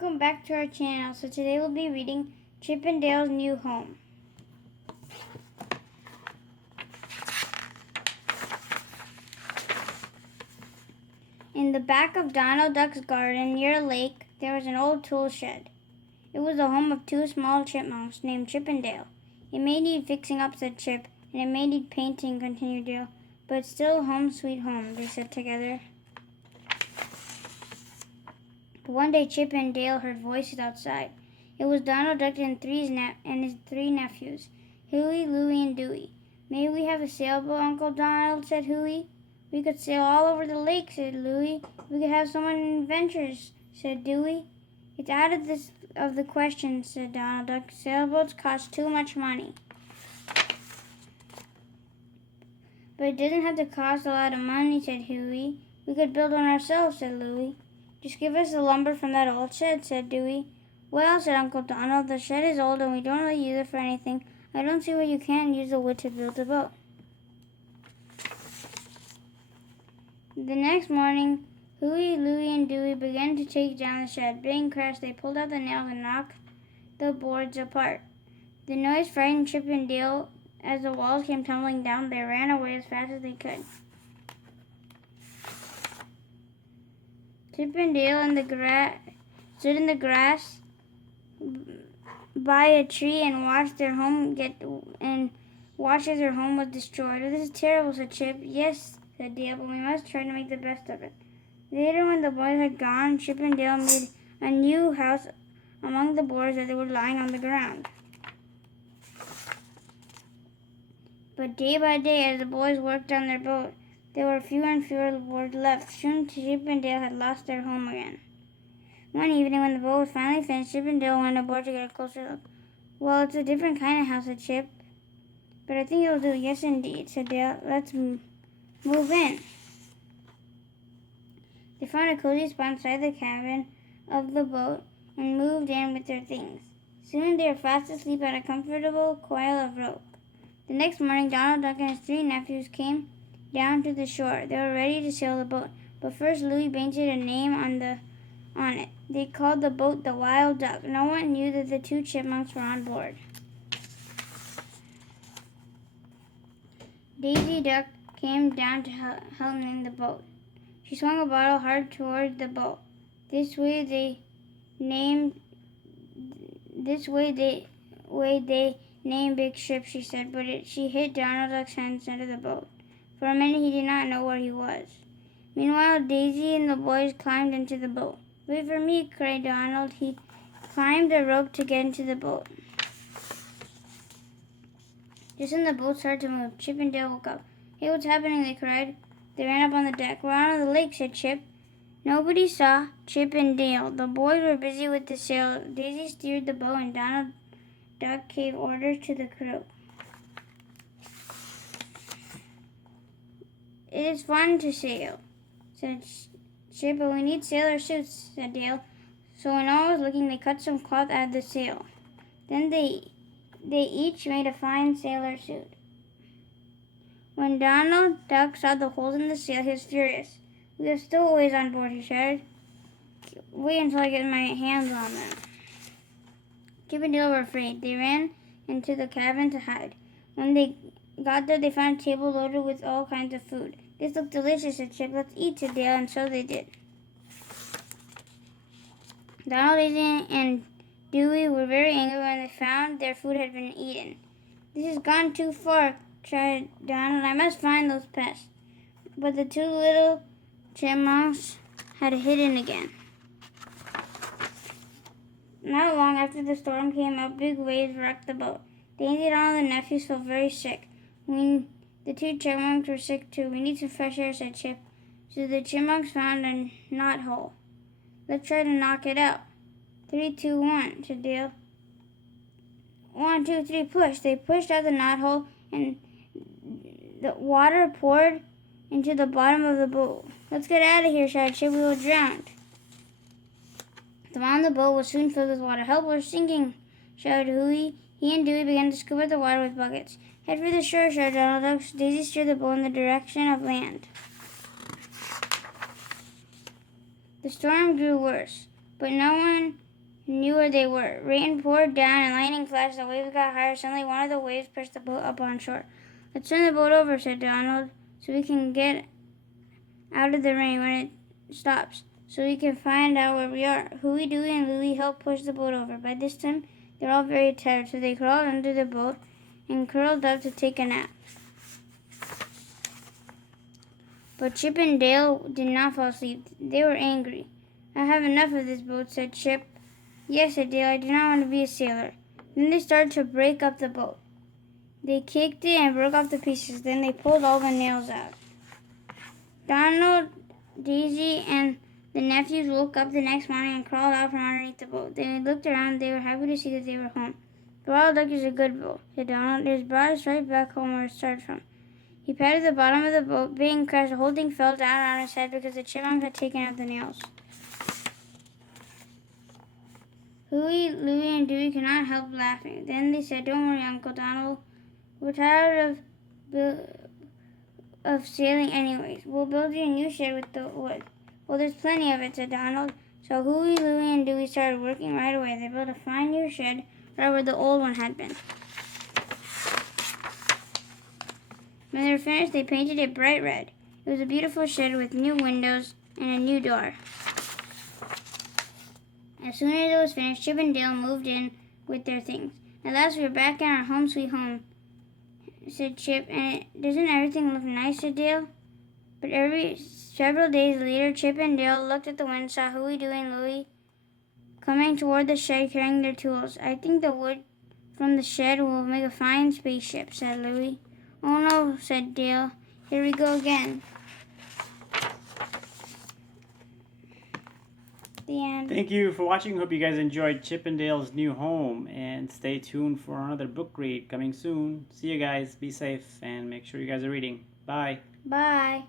Welcome back to our channel. So today we'll be reading Chip and Dale's New Home. In the back of Donald Duck's garden near a lake, there was an old tool shed. It was the home of two small chipmunks named Chip and Dale. It may need fixing up, said Chip, and it may need painting, continued Dale. But it's still home sweet home, they said together. But one day Chip and Dale heard voices outside. It was Donald Duck and his three nephews, Huey, Louie, and Dewey. May we have a sailboat, Uncle Donald, said Huey. We could sail all over the lake, said Louie. We could have so many adventures, said Dewey. It's out of the question, said Donald Duck. Sailboats cost too much money. But it doesn't have to cost a lot of money, said Huey. We could build one ourselves, said Louie. Just give us the lumber from that old shed, said Dewey. Well, said Uncle Donald, the shed is old and we don't really use it for anything. I don't see why you can't use the wood to build a boat. The next morning, Huey, Louie, and Dewey began to take down the shed. Bang, crash, they pulled out the nails and knocked the boards apart. The noise frightened Chip and Dale. As the walls came tumbling down, they ran away as fast as they could. Chip and Dale stood in the grass by a tree and watched their home as their home was destroyed. Oh, this is terrible, said Chip. Yes, said Dale, but we must try to make the best of it. Later, when the boys had gone, Chip and Dale made a new house among the boards that they were lying on the ground. But day by day, as the boys worked on their boat, there were fewer and fewer boards left. Soon Chip and Dale had lost their home again. One evening, when the boat was finally finished, Chip and Dale went aboard to get a closer look. Well, it's a different kind of house, said Chip. But I think it'll do. Yes, indeed, said Dale. Let's move in. They found a cozy spot inside the cabin of the boat and moved in with their things. Soon they were fast asleep on a comfortable coil of rope. The next morning, Donald Duck and his three nephews came down to the shore. They were ready to sail the boat, but first Louie painted a name on it. They called the boat the Wild Duck. No one knew that the two chipmunks were on board. Daisy Duck came down to help name the boat. She swung a bottle hard toward the boat. This way they named Big Ship, she said, but she hit Donald Duck's hand center of the boat. For a minute he did not know where he was. Meanwhile, Daisy and the boys climbed into the boat. Wait for me, cried Donald. He climbed a rope to get into the boat. Just then the boat started to move. Chip and Dale woke up. Hey, what's happening? They cried. They ran up on the deck. We're out on the lake, said Chip. Nobody saw Chip and Dale. The boys were busy with the sail. Daisy steered the boat and Donald Duck gave orders to the crew. It is fun to sail, said Chip, but we need sailor suits, said Dale. So when all was looking, they cut some cloth out of the sail. Then they each made a fine sailor suit. When Donald Duck saw the holes in the sail, he was furious. We have stowaways on board, he shouted. Wait until I get my hands on them. Chip and Dale were afraid. They ran into the cabin to hide. When they got there, they found a table loaded with all kinds of food. This looked delicious, said Chip. Let's eat, said Dale, and so they did. Donald, Daisy, and Dewey were very angry when they found their food had been eaten. This has gone too far, cried Donald. I must find those pests. But the two little chipmunks had hidden again. Not long after the storm came up, big waves wrecked the boat. Daisy and all the nephews felt very sick. The two chipmunks were sick too. We need some fresh air, said Chip. So the chipmunks found a knot hole. Let's try to knock it out. 3, 2, 1, said Dale. 1, 2, 3, push. They pushed out the knot hole and the water poured into the bottom of the boat. Let's get out of here, shouted Chip. We will drown. The bottom of the boat was soon filled with water. Help, we're sinking, shouted Huey. He and Dewey began to scoop out the water with buckets. Head for the shore, shouted Donald Duck. Daisy steered the boat in the direction of land. The storm grew worse, but no one knew where they were. Rain poured down and lightning flashed. The waves got higher. Suddenly, one of the waves pushed the boat up on shore. "Let's turn the boat over," said Donald, "so we can get out of the rain when it stops, so we can find out where we are." Huey, Dewey, and Louie helped push the boat over. By this time, they were all very tired, so they crawled under the boat and curled up to take a nap. But Chip and Dale did not fall asleep. They were angry. "I have enough of this boat," said Chip. "Yes," said Dale, "I do not want to be a sailor." Then they started to break up the boat. They kicked it and broke off the pieces. Then they pulled all the nails out. Donald, Daisy, and the nephews woke up the next morning and crawled out from underneath the boat. They looked around. They were happy to see that they were home. "The Wild Duck is a good boat," said Donald. "It has brought us right back home where it started from." He patted the bottom of the boat. Bang crashed. The whole thing fell down on his head because the chipmunk had taken out the nails. Huey, Louie, and Dewey could not help laughing. Then they said, "Don't worry, Uncle Donald. We're tired of sailing anyways. We'll build you a new shed with the wood." "Well, there's plenty of it," said Donald. So Huey, Louie, and Dewey started working right away. They built a fine new shed right where the old one had been. When they were finished, they painted it bright red. It was a beautiful shed with new windows and a new door. As soon as it was finished, Chip and Dale moved in with their things. "At last we are back in our home sweet home," said Chip. "And doesn't everything look nice?" said Dale. But several days later, Chip and Dale looked at the window and saw Huey, Dewey, and Louie coming toward the shed carrying their tools. "I think the wood from the shed will make a fine spaceship," said Louie. "Oh no," said Dale. "Here we go again." The end. Thank you for watching. Hope you guys enjoyed Chip and Dale's new home. And stay tuned for another book read coming soon. See you guys. Be safe and make sure you guys are reading. Bye. Bye.